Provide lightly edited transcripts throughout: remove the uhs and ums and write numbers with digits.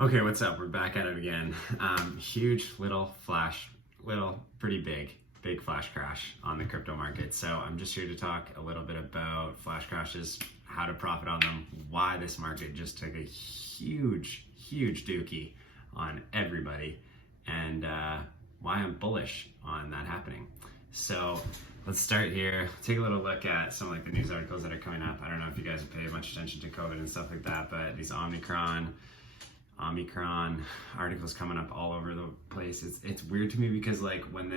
Okay, what's up? We're back at it again. Huge little pretty big flash crash on the crypto market. So I'm just here to talk a little bit about flash crashes, how to profit on them, why this market just took a huge dookie on everybody, and why I'm bullish on that happening. So let's start here. Take a little look at some like the news articles that are coming up. I don't know if you guys pay much attention to COVID and stuff like that, but these Omicron articles coming up all over the place. It's weird to me because like when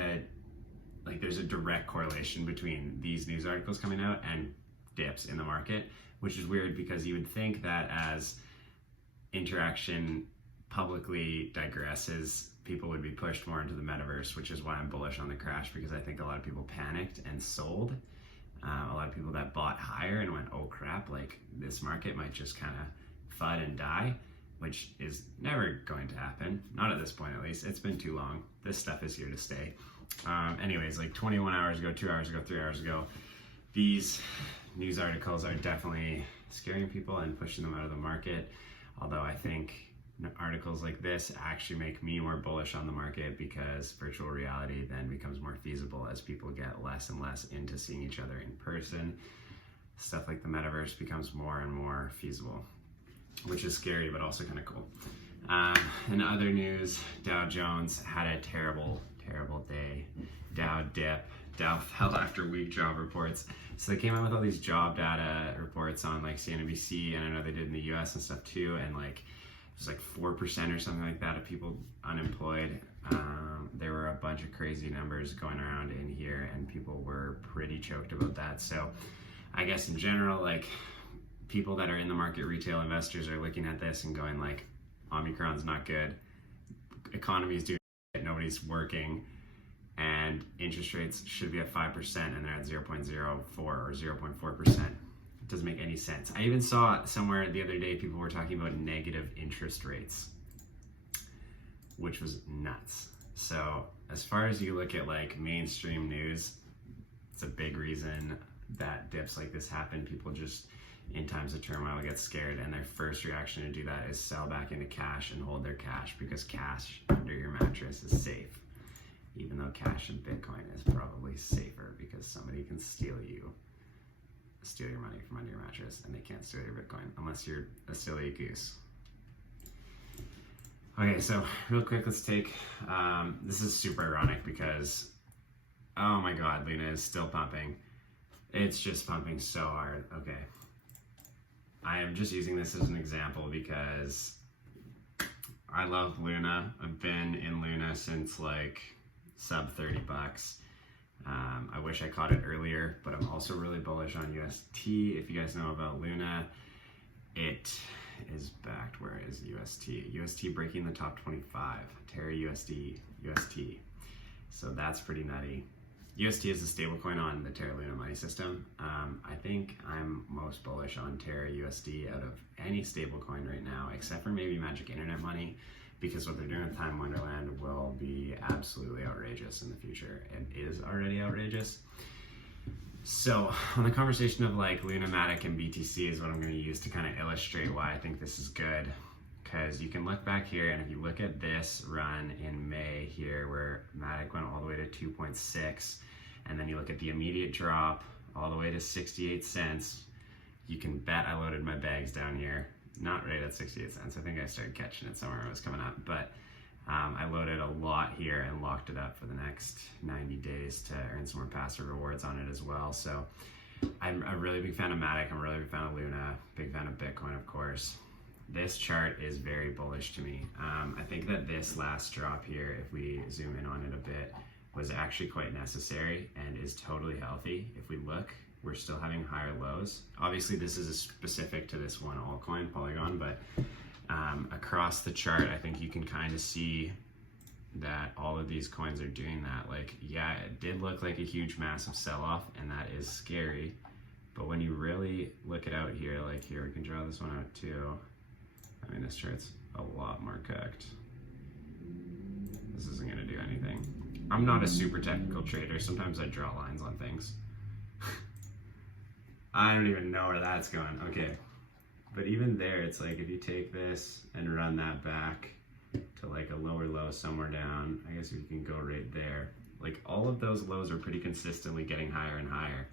there's a direct correlation between these news articles coming out and dips in the market, which is weird because you would think that as interaction publicly digresses, people would be pushed more into the metaverse, which is why I'm bullish on the crash, because I think a lot of people panicked and sold. A lot of people that bought higher and went, oh crap, like this market might just kind of FUD and die, which is never going to happen. Not at this point, at least. It's been too long. This stuff is here to stay. Anyways, like 21 hours ago, 2 hours ago, 3 hours ago, these news articles are definitely scaring people and pushing them out of the market. Although I think articles like this actually make me more bullish on the market because virtual reality then becomes more feasible as people get less and less into seeing each other in person. Stuff like the metaverse becomes more and more feasible, which is scary, but also kind of cool. In other news, Dow Jones had a terrible day. Dow dip. Dow fell after weak job reports. So they came out with all these job data reports on like CNBC, and I know they did in the US and stuff too, and like it was like 4% or something like that of people unemployed. There were a bunch of crazy numbers going around in here, and people were pretty choked about that. So I guess in general, like people that are in the market, retail investors, are looking at this and going like, Omicron's not good, economy's doing it, nobody's working, and interest rates should be at 5% and they're at 0.04 or 0.4%. It doesn't make any sense. I even saw somewhere the other day people were talking about negative interest rates, which was nuts. So as far as you look at like mainstream news, it's a big reason that dips like this happen. People just in times of turmoil get scared, and their first reaction to do that is sell back into cash and hold their cash, because cash under your mattress is safe, even though cash in Bitcoin is probably safer because somebody can steal your money from under your mattress, and they can't steal your Bitcoin unless you're a silly goose. Okay, so real quick, let's take this is super ironic because oh my god, Luna is still pumping. It's just pumping so hard. Okay, I am just using this as an example because I love Luna. I've been in Luna since like sub $30. I wish I caught it earlier, but I'm also really bullish on UST. If you guys know about Luna, it is backed. Where is UST? UST breaking the top 25. Terra USD, UST. So that's pretty nutty. UST is a stablecoin on the Terra Luna money system. I think I'm most bullish on Terra USD out of any stablecoin right now, except for maybe Magic Internet Money, because what they're doing with Time Wonderland will be absolutely outrageous in the future. It is already outrageous. So on the conversation of like Luna, Matic, and BTC is what I'm going to use to kind of illustrate why I think this is good. Because you can look back here, and if you look at this run in May here where Matic went all the way to 2.6, and then you look at the immediate drop all the way to 68 cents, you can bet I loaded my bags down here. Not right at 68 cents. I think I started catching it somewhere when it was coming up, but I loaded a lot here and locked it up for the next 90 days to earn some more passive rewards on it as well. So I'm a really big fan of Matic. I'm a really big fan of Luna, big fan of Bitcoin, of course. This chart is very bullish to me. I think that this last drop here, if we zoom in on it a bit, was actually quite necessary and is totally healthy. If we look, we're still having higher lows. Obviously, this is specific to this one altcoin, Polygon, but across the chart, I think you can kind of see that all of these coins are doing that. Like, yeah, it did look like a huge, massive sell-off, and that is scary. But when you really look it out here, like here, we can draw this one out too. I mean, this chart's a lot more cooked. This isn't gonna do anything. I'm not a super technical trader. Sometimes I draw lines on things. I don't even know where that's going. Okay, But even there, it's like if you take this and run that back to like a lower low somewhere down, I guess we can go right there. Like all of those lows are pretty consistently getting higher and higher.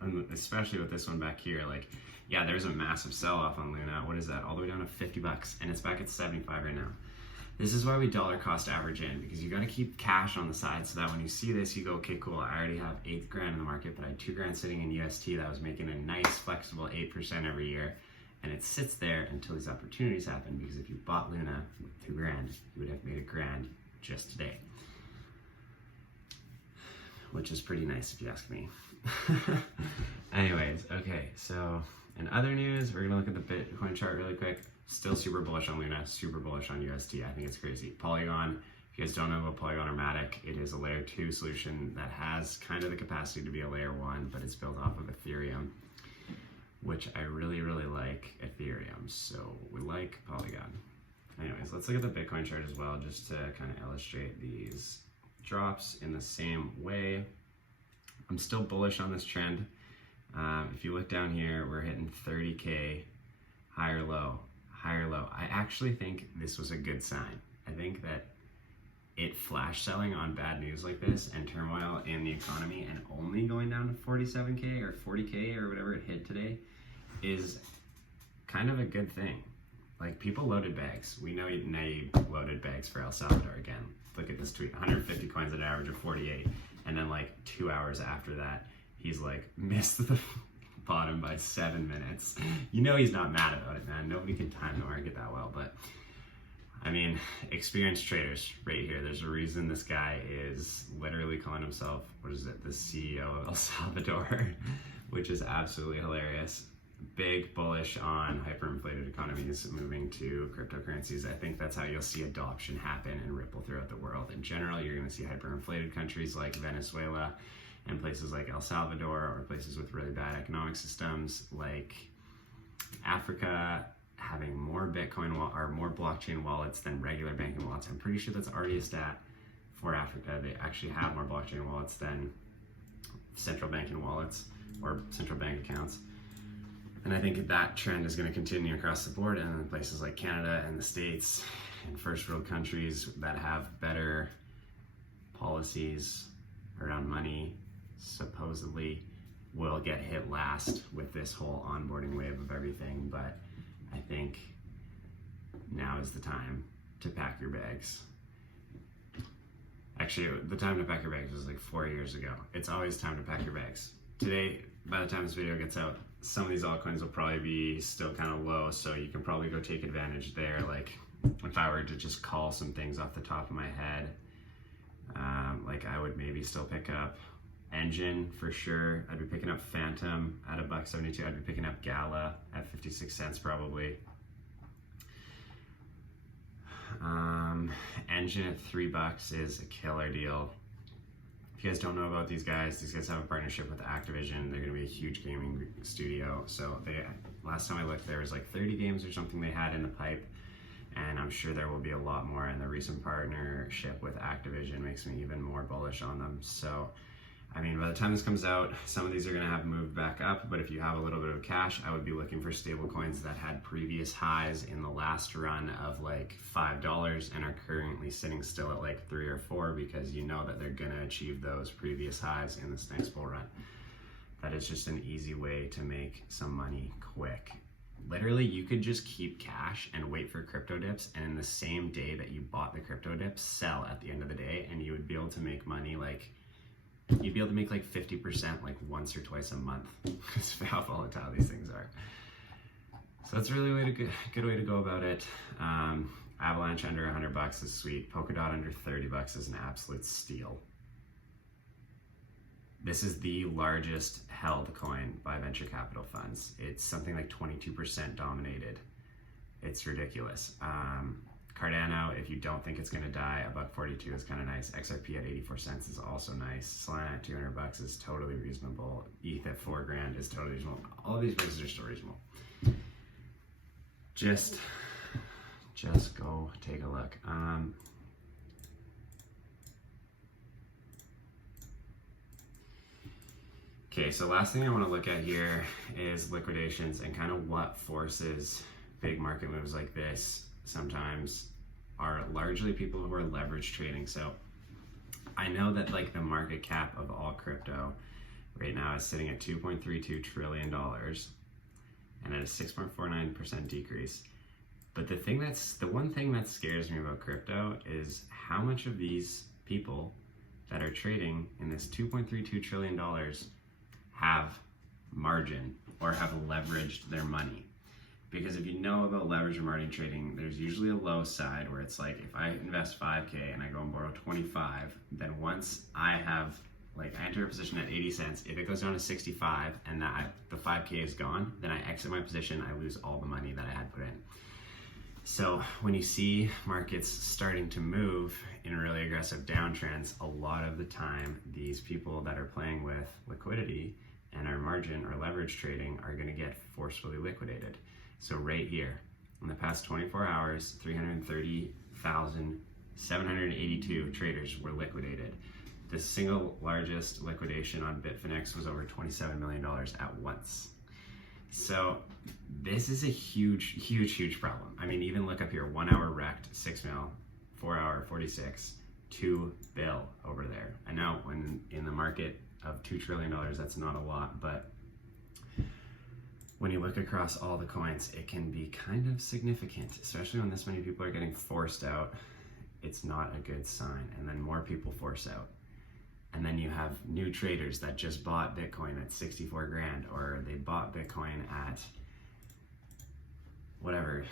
And especially with this one back here, like, yeah, there's a massive sell-off on Luna. What is that? All the way down to 50 bucks, and it's back at 75 right now. This is why we dollar cost average in, because you got to keep cash on the side so that when you see this, you go, okay, cool, I already have 8 grand in the market, but I had 2 grand sitting in UST that was making a nice, flexible 8% every year. And it sits there until these opportunities happen, because if you bought Luna with 2 grand, you would have made $1 grand just today. Which is pretty nice if you ask me. Anyways, okay, so in other news, we're gonna look at the Bitcoin chart really quick. Still super bullish on Luna, super bullish on UST. I think it's crazy. Polygon, if you guys don't know about Polygon or Matic, it is a layer 2 solution that has kind of the capacity to be a layer 1, but it's built off of Ethereum, which I really, really like Ethereum. So we like Polygon. Anyways, let's look at the Bitcoin chart as well, just to kind of illustrate these drops in the same way. I'm still bullish on this trend. If you look down here, we're hitting 30K, higher low, higher low. I actually think this was a good sign. I think that it flash selling on bad news like this and turmoil in the economy and only going down to 47K or 40K or whatever it hit today is kind of a good thing. Like, people loaded bags. We know Nayib loaded bags for El Salvador again. Look at this tweet, 150 coins at an average of 48. And then like 2 hours after that, he's like missed the bottom by 7 minutes. You know he's not mad about it, man. Nobody can time the market that well. But I mean, experienced traders right here. There's a reason this guy is literally calling himself, what is it, the CEO of El Salvador, which is absolutely hilarious. Big bullish on hyperinflated economies moving to cryptocurrencies. I think that's how you'll see adoption happen and ripple throughout the world. In general, you're going to see hyperinflated countries like Venezuela and places like El Salvador, or places with really bad economic systems like Africa, having more Bitcoin or more blockchain wallets than regular banking wallets. I'm pretty sure that's already a stat for Africa. They actually have more blockchain wallets than central banking wallets or central bank accounts. And I think that trend is going to continue across the board, and in places like Canada and the States and first world countries that have better policies around money supposedly will get hit last with this whole onboarding wave of everything. But I think now is the time to pack your bags. Actually, the time to pack your bags was like 4 years ago. It's always time to pack your bags. Today, by the time this video gets out, some of these altcoins will probably be still kind of low, so you can probably go take advantage there. Like, if I were to just call some things off the top of my head, like I would maybe still pick up Engine for sure. I'd be picking up Phantom at $1.72. I'd be picking up Gala at 56 cents probably. Engine at $3 is a killer deal. If you guys don't know about these guys have a partnership with Activision. They're going to be a huge gaming studio. So last time I looked, there was like 30 games or something they had in the pipe, and I'm sure there will be a lot more. And the recent partnership with Activision makes me even more bullish on them. So, I mean, by the time this comes out, some of these are going to have moved back up, but if you have a little bit of cash, I would be looking for stable coins that had previous highs in the last run of like $5 and are currently sitting still at like 3 or 4, because you know that they're going to achieve those previous highs in this next bull run. That is just an easy way to make some money quick. Literally, you could just keep cash and wait for crypto dips, and in the same day that you bought the crypto dips, sell at the end of the day, and you would be able to make money like, you'd be able to make like 50% like once or twice a month because of how volatile these things are. So that's really a good way to go about it. Avalanche under $100 is sweet. Polkadot under $30 is an absolute steal. This is the largest held coin by venture capital funds. It's something like 22% dominated. It's ridiculous. Cardano, if you don't think it's going to die, $1.42 is kind of nice. XRP at 84 cents is also nice. Solana at $200 is totally reasonable. ETH at 4 grand is totally reasonable. All of these prices are still reasonable. Just go take a look. Okay, so last thing I want to look at here is liquidations and kind of what forces big market moves like this sometimes are largely people who are leverage trading. So I know that like the market cap of all crypto right now is sitting at $2.32 trillion and at a 6.49% decrease. But the one thing that scares me about crypto is how much of these people that are trading in this $2.32 trillion have margin or have leveraged their money. Because if you know about leverage and margin trading, there's usually a low side where it's like, if I invest 5K and I go and borrow 25, then once I have, like, I enter a position at 80 cents, if it goes down to 65 and the 5K is gone, then I exit my position, I lose all the money that I had put in. So when you see markets starting to move in really aggressive downtrends, a lot of the time, these people that are playing with liquidity and our margin or leverage trading are going to get forcefully liquidated. So right here, in the past 24 hours, 330,782 traders were liquidated. The single largest liquidation on Bitfinex was over $27 million at once. So this is a huge problem. I mean, even look up here, 1 hour wrecked, 6 mil, 4 hour, 46, 2 bill over there. I know when in the market of $2 trillion, that's not a lot, but when you look across all the coins, it can be kind of significant, especially when this many people are getting forced out. It's not a good sign. And then more people force out. And then you have new traders that just bought Bitcoin at 64 grand, or they bought Bitcoin at whatever.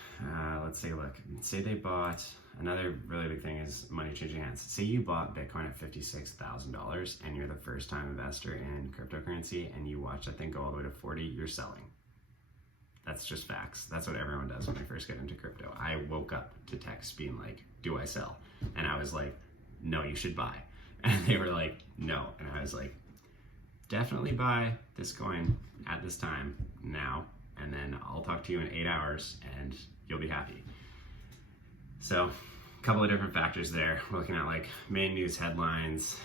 Let's take a look. Say they bought, another really big thing is money changing hands. Say you bought Bitcoin at $56,000 and you're the first time investor in cryptocurrency and you watch that thing go all the way to 40, you're selling. That's just facts. That's what everyone does when they first get into crypto. I woke up to text being like, do I sell? And I was like, no, you should buy. And they were like, no. And I was like, definitely buy this coin at this time now. And then I'll talk to you in 8 hours and you'll be happy. So a couple of different factors there. We're looking at like main news headlines,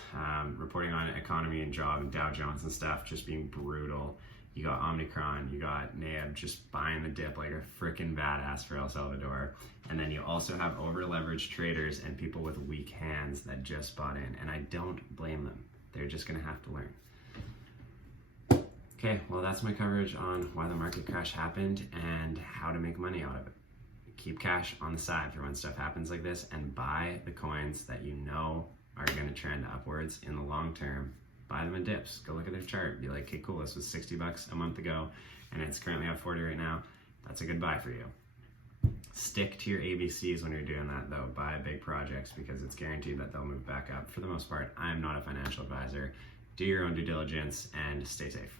reporting on economy and job and Dow Jones and stuff just being brutal. You got Omicron, you got NAB just buying the dip like a freaking badass for El Salvador. And then you also have over-leveraged traders and people with weak hands that just bought in. And I don't blame them. They're just gonna have to learn. Okay, well that's my coverage on why the market crash happened and how to make money out of it. Keep cash on the side for when stuff happens like this and buy the coins that you know are gonna trend upwards in the long term. Buy them in dips. Go look at their chart. Be like, okay, cool, this was $60 a month ago and it's currently at 40 right now. That's a good buy for you. Stick to your ABCs when you're doing that though. Buy big projects because it's guaranteed that they'll move back up. For the most part, I'm not a financial advisor. Do your own due diligence and stay safe.